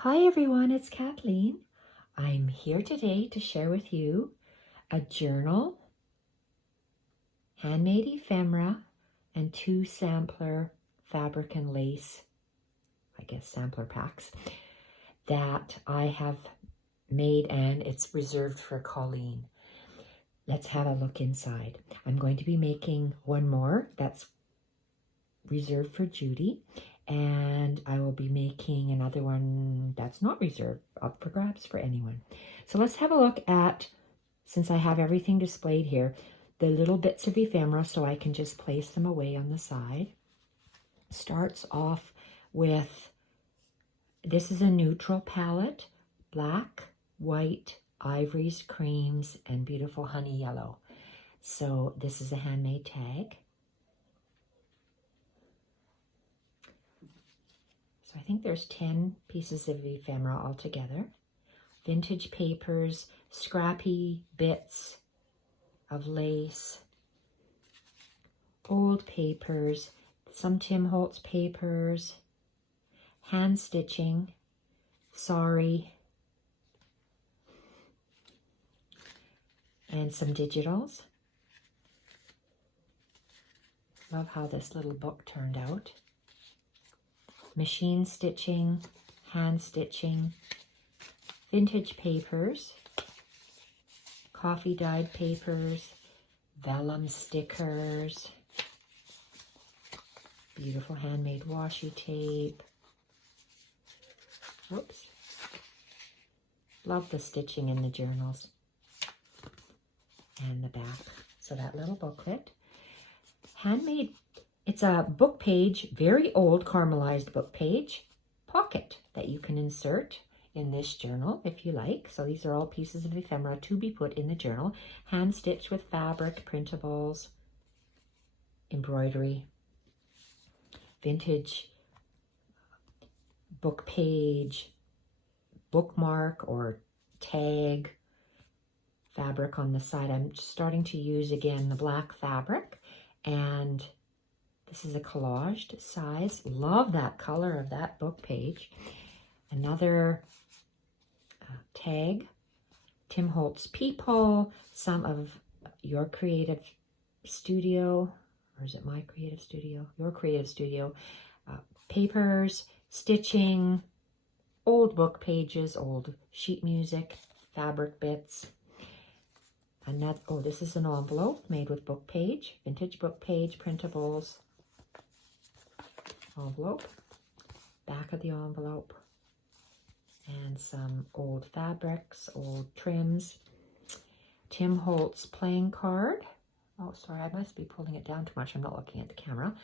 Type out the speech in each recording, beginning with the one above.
Hi everyone, it's Kathleen. I'm here today to share with you a journal, handmade ephemera, and 2 sampler fabric and lace, sampler packs that I have made, and it's reserved for Colleen. Let's have a look inside. I'm going to be making one more that's reserved for Judy, and I will be making another one that's not reserved, up for grabs for anyone. So let's have a look at, since I have everything displayed here, the little bits of ephemera so I can just place them away on the side. Starts off with, this is a neutral palette, black, white, ivories, creams, and beautiful honey yellow. So this is a handmade tag. So I think there's 10 pieces of ephemera altogether. Vintage papers, scrappy bits of lace, old papers, some Tim Holtz papers, hand stitching, sorry, and some digitals. Love how this little book turned out. Machine stitching, hand stitching, vintage papers, coffee dyed papers, vellum stickers, beautiful handmade washi tape. Oops. Love the stitching in the journals and the back. So that little booklet. Handmade, it's a book page, very old caramelized book page, pocket that you can insert in this journal if you like. So these are all pieces of ephemera to be put in the journal. Hand stitched with fabric, printables, embroidery, vintage book page, bookmark or tag fabric on the side. I'm starting to use again the black fabric, and this is a collaged size. Love that color of that book page. Another tag, Tim Holtz People, some of your creative studio, or is it my creative studio? Your creative studio. Papers, stitching, old book pages, old sheet music, fabric bits. Another, oh, this is an envelope made with book page, vintage book page, printables, envelope, back of the envelope, and some old fabrics, old trims. Tim Holtz playing card. Oh, sorry, I must be pulling it down too much. I'm not looking at the camera.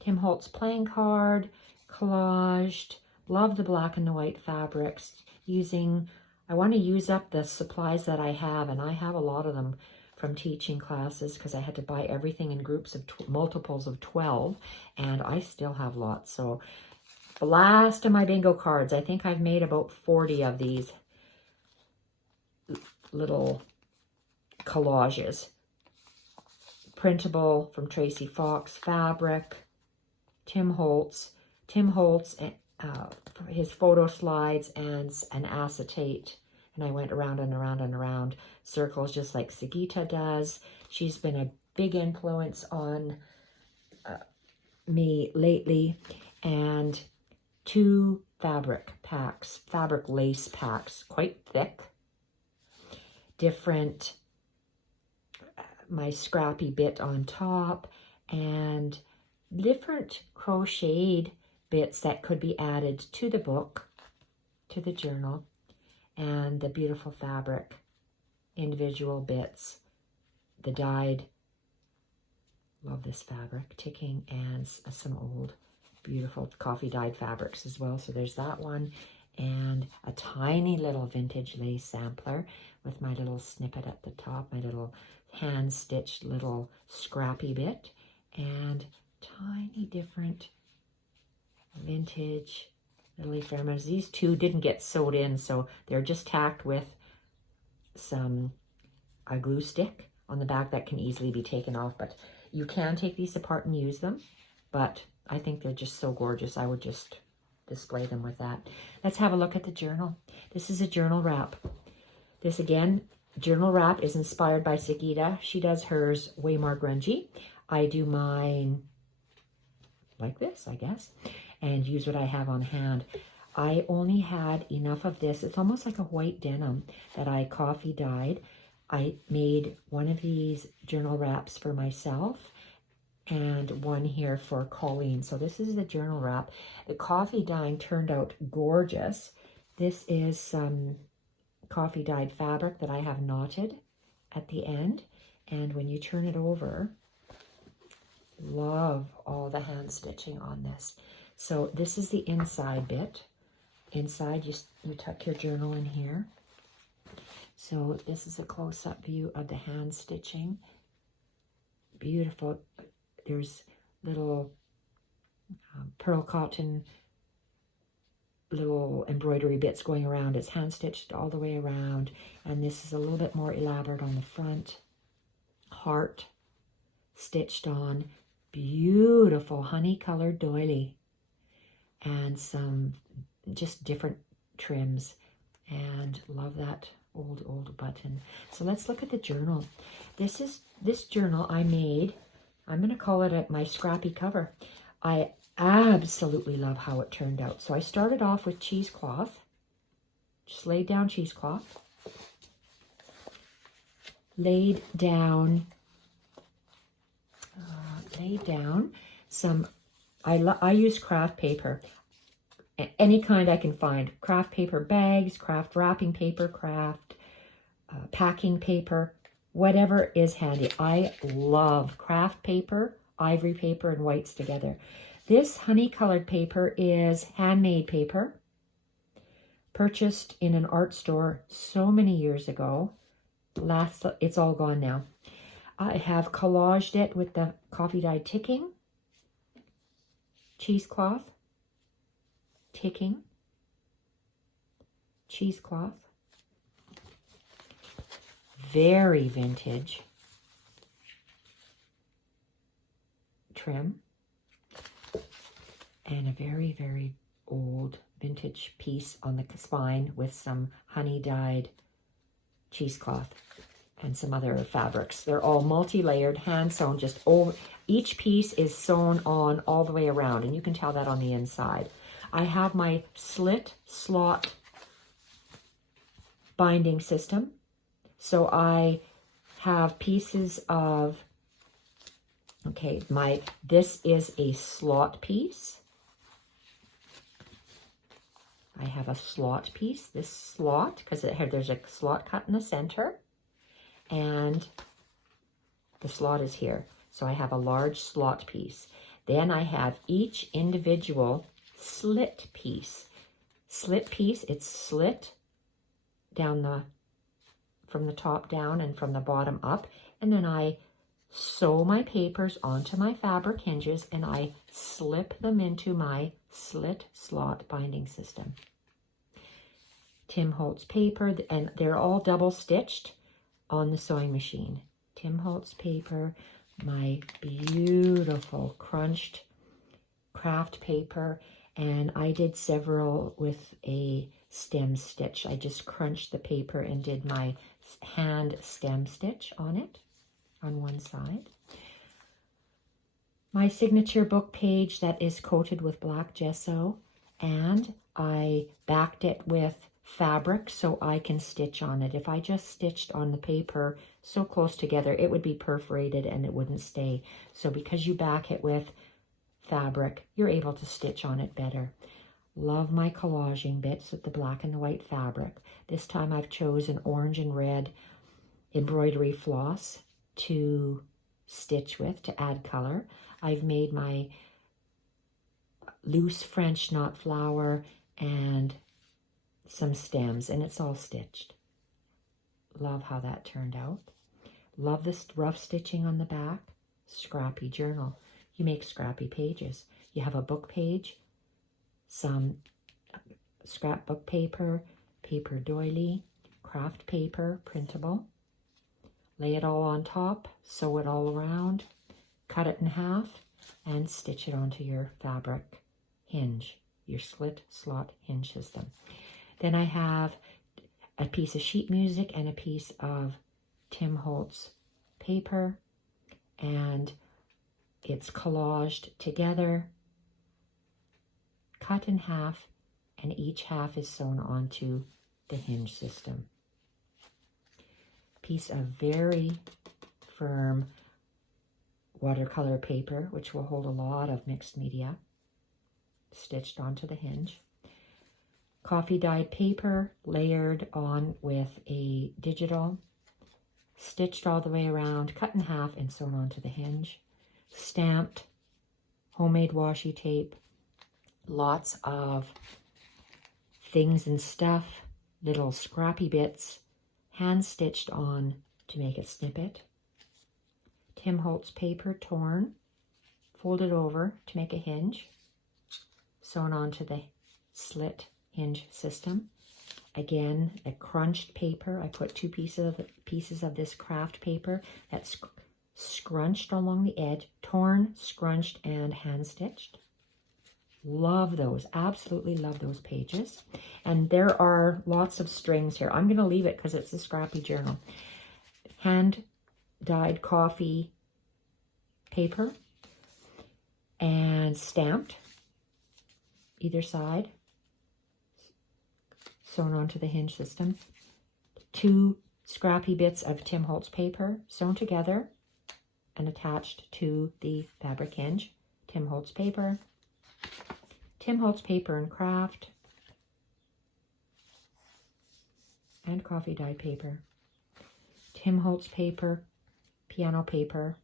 Tim Holtz playing card, collaged. Love the black and the white fabrics. I want to use up the supplies that I have, and I have a lot of them from teaching classes because I had to buy everything in groups of multiples of 12, and I still have lots. So the last of my bingo cards, I think I've made about 40 of these little collages. Printable from Tracy Fox, fabric, Tim Holtz, his photo slides, and an acetate. And I went around and around and around circles just like Sagita does. She's been a big influence on me lately. And 2 fabric packs, fabric lace packs, quite thick. Different, my scrappy bit on top, and different crocheted bits that could be added to the book, to the journal, and the beautiful fabric, individual bits, the dyed, love this fabric, ticking, and some old beautiful coffee dyed fabrics as well. So there's that one, and a tiny little vintage lace sampler with my little snippet at the top, my little hand stitched little scrappy bit, and tiny different vintage little ephemeras. These 2 didn't get sewed in, so they're just tacked with a glue stick on the back that can easily be taken off. But you can take these apart and use them, but I think they're just so gorgeous. display them with that. Let's have a look at the journal. This is a journal wrap. This again, journal wrap is inspired by Sagita. She does hers way more grungy. I do mine like this, I guess, and use what I have on hand. I only had enough of this. It's almost like a white denim that I coffee dyed. I made one of these journal wraps for myself and one here for Colleen. So this is the journal wrap. The coffee dyeing turned out gorgeous. This is some coffee dyed fabric that I have knotted at the end. And when you turn it over, love all the hand stitching on this. So this is the inside bit. Inside, you tuck your journal in here. So this is a close-up view of the hand stitching. Beautiful. There's little pearl cotton, little embroidery bits going around. It's hand stitched all the way around. And this is a little bit more elaborate on the front. Heart stitched on. Beautiful honey-colored doily. And some just different trims. And love that old button. So let's look at the journal. This journal I made. I'm going to call it my Scrappy cover. I absolutely love how it turned out. So I started off with cheesecloth. Just laid down cheesecloth. Laid down some, I use craft paper. Any kind I can find. Craft paper bags, craft wrapping paper, craft packing paper, whatever is handy. I love craft paper, ivory paper, and whites together. This honey-colored paper is handmade paper, purchased in an art store so many years ago. It's all gone now. I have collaged it with the coffee dyed ticking, cheesecloth, ticking, cheesecloth, very vintage trim, and a very, very old vintage piece on the spine with some honey dyed cheesecloth and some other fabrics. They're all multi-layered, hand sewn, just over. Each piece is sewn on all the way around, and you can tell that on the inside. I have my slit slot binding system. So I have pieces of, okay, this is a slot piece. I have a slot piece, this slot, because there's a slot cut in the center, and the slot is here. So I have a large slot piece. Then I have each individual slit piece. Slit piece, it's slit down from the top down and from the bottom up. And then I sew my papers onto my fabric hinges and I slip them into my slit slot binding system. Tim Holtz paper, and they're all double stitched on the sewing machine. Tim Holtz paper, my beautiful crunched craft paper, and I did several with a stem stitch. I just crunched the paper and did my hand stem stitch on it on one side. My signature book page that is coated with black gesso, and I backed it with fabric so I can stitch on it. If I just stitched on the paper so close together, it would be perforated and it wouldn't stay. So because you back it with fabric, you're able to stitch on it better. Love my collaging bits with the black and the white fabric. This time I've chosen orange and red embroidery floss to stitch with to add color. I've made my loose French knot flower and some stems, and it's all stitched. Love how that turned out. Love this rough stitching on the back. Scrappy journal. You make scrappy pages. You have a book page, some scrapbook paper, paper doily, craft paper, printable. Lay it all on top, sew it all around, cut it in half, and stitch it onto your fabric hinge. your slit slot hinge system. Then I have a piece of sheet music and a piece of Tim Holtz paper, and it's collaged together, cut in half, and each half is sewn onto the hinge system. Piece of very firm watercolor paper, which will hold a lot of mixed media, stitched onto the hinge. Coffee dyed paper layered on with a digital, stitched all the way around, cut in half and sewn onto the hinge. Stamped homemade washi tape, lots of things and stuff, little scrappy bits, hand stitched on to make a snippet. Tim Holtz paper torn, folded over to make a hinge, sewn onto the slit hinge system. Again, a crunched paper. I put two pieces of this craft paper that's scrunched along the edge, torn, scrunched, and hand stitched. Love those, absolutely love those pages. And there are lots of strings here. I'm going to leave it because it's a scrappy journal. Hand dyed coffee paper and stamped either side, sewn onto the hinge system. Two scrappy bits of Tim Holtz paper sewn together and attached to the fabric hinge. Tim Holtz paper and craft, and coffee dyed paper. Tim Holtz paper, piano paper,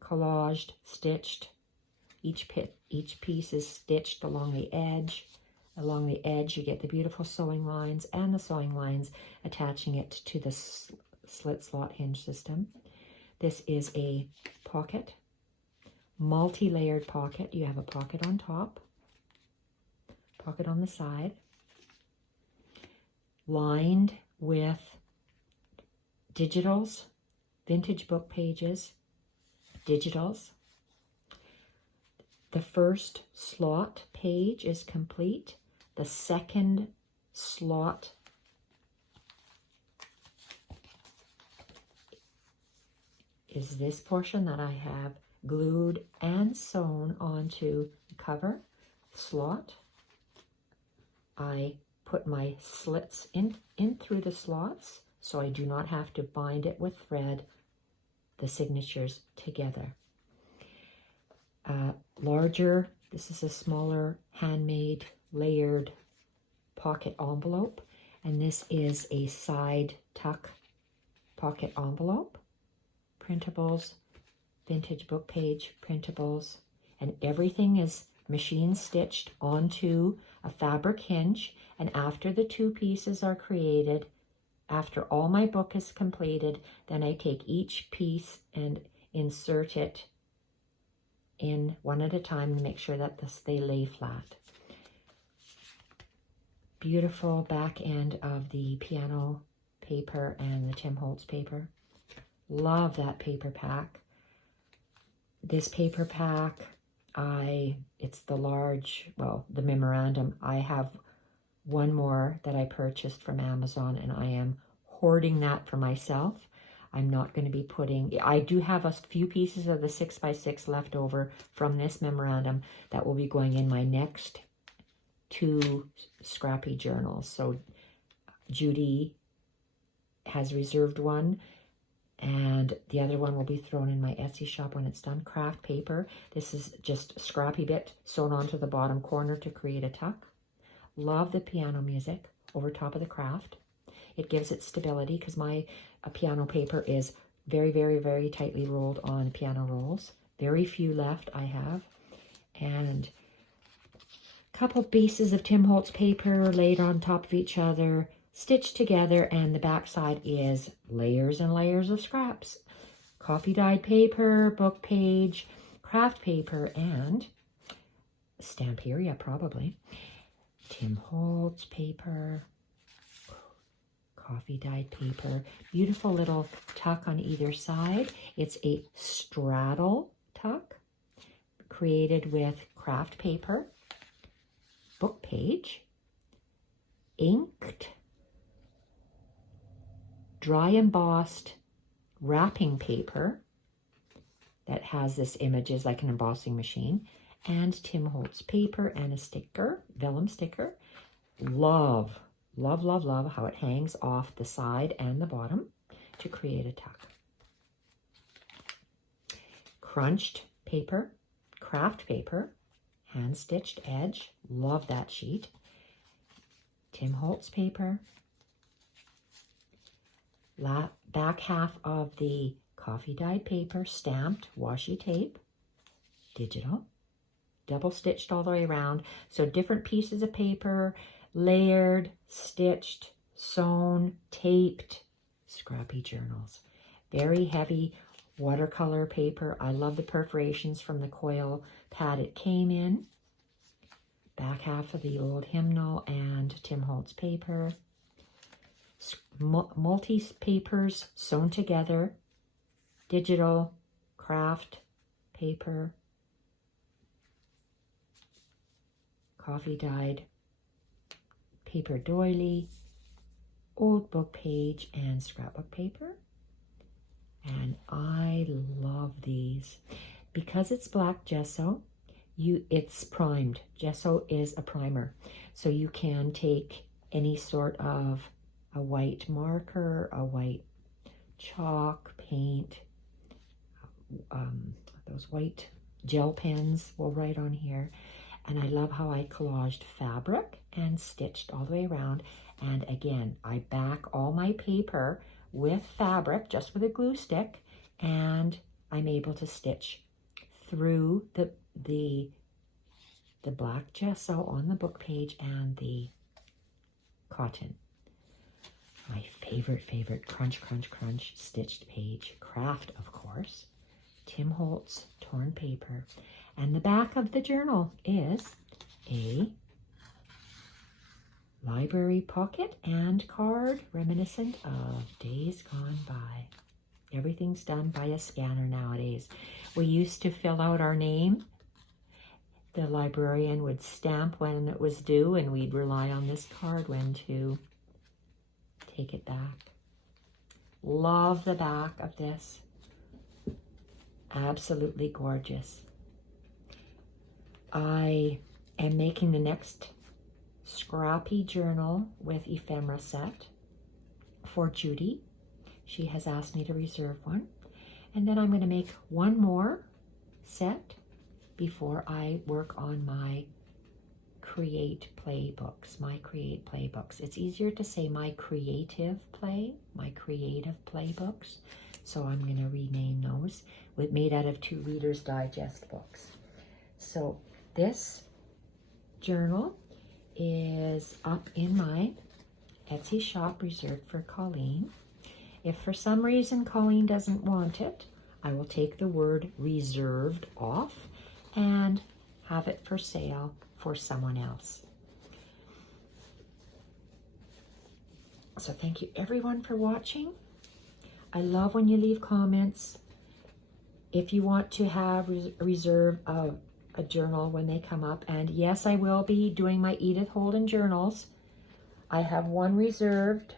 collaged, stitched. Each piece is stitched along the edge. Along the edge, you get the beautiful sewing lines and the sewing lines attaching it to the slit slot hinge system. This is a pocket, multi-layered pocket. You have a pocket on top, pocket on the side, lined with digitals, vintage book pages, digitals. The first slot page is complete. The second slot is this portion that I have glued and sewn onto the cover slot. I put my slits in through the slots so I do not have to bind it with thread, the signatures together. Larger, this is a smaller handmade layered pocket envelope, and this is a side tuck pocket envelope. Printables, vintage book page printables, and everything is machine stitched onto a fabric hinge. And after the two pieces are created, after all my book is completed, then I take each piece and insert it in one at a time and make sure that they lay flat. Beautiful back end of the piano paper and the Tim Holtz paper. Love that paper pack. This paper pack, it's the large, well, the memorandum. I have one more that I purchased from Amazon, and I am hoarding that for myself. I'm not going to be putting, I do have a few pieces of the 6x6 left over from this memorandum that will be going in my next two scrappy journals. So Judy has reserved one, and the other one will be thrown in my Etsy shop when it's done. Craft paper. This is just a scrappy bit sewn onto the bottom corner to create a tuck. Love the piano music over top of the craft. It gives it stability because my piano paper is very, very, very tightly rolled on piano rolls. Very few left I have. And a couple pieces of Tim Holtz paper laid on top of each other, stitched together, and the back side is layers and layers of scraps. Coffee dyed paper, book page, craft paper, and stamp here, yeah, probably. Tim Holtz paper, coffee dyed paper, beautiful little tuck on either side. It's a straddle tuck created with craft paper book page, inked, dry embossed wrapping paper that has this images like an embossing machine, and Tim Holtz paper and a sticker, vellum sticker. Love, love, love, love how it hangs off the side and the bottom to create a tuck. Crunched paper, craft paper, hand-stitched edge. Love that sheet. Tim Holtz paper. Back half of the coffee dyed paper, stamped washi tape, digital, double stitched all the way around. So different pieces of paper, layered, stitched, sewn, taped, Scrappy journals. Very heavy watercolor paper. I love the perforations from the coil pad it came in. Back half of the old hymnal and Tim Holtz paper. Multi-papers sewn together. Digital, craft, paper, coffee dyed, paper doily, old book page, and scrapbook paper. And I love these. Because it's black gesso, it's primed. Gesso is a primer. So you can take any sort of a white marker, a white chalk, paint, those white gel pens will write on here. And I love how I collaged fabric and stitched all the way around. And again, I back all my paper with fabric, just with a glue stick, and I'm able to stitch through the black gesso on the book page and the cotton. My favorite crunch, crunch, crunch stitched page, craft, of course, Tim Holtz torn paper. And the back of the journal is a library pocket and card reminiscent of days gone by. Everything's done by a scanner nowadays. We used to fill out our name. The librarian would stamp when it was due, and we'd rely on this card when to take it back. Love the back of this. Absolutely gorgeous. I am making the next Scrappy journal with ephemera set for Judy. She has asked me to reserve one. And then I'm going to make one more set before I work on my Create Playbooks. It's easier to say my creative playbooks. So I'm going to rename those, made out of 2 Reader's Digest books. So this journal is up in my Etsy shop reserved for Colleen. If for some reason Colleen doesn't want it, I will take the word reserved off and have it for sale for someone else. So thank you everyone for watching. I love when you leave comments. If you want to have reserve a journal when they come up, and yes, I will be doing my Edith Holden journals. I have one reserved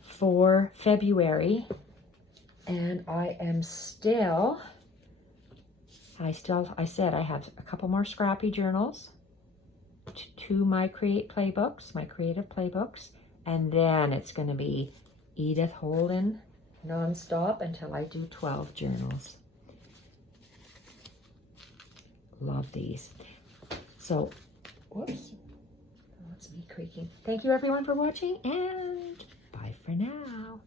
for February, and I said I have a couple more Scrappy journals, 2 my creative playbooks, and then it's going to be Edith Holden non-stop until I do 12 journals. Love these. So, whoops, that's me creaking. Thank you everyone for watching, and bye for now.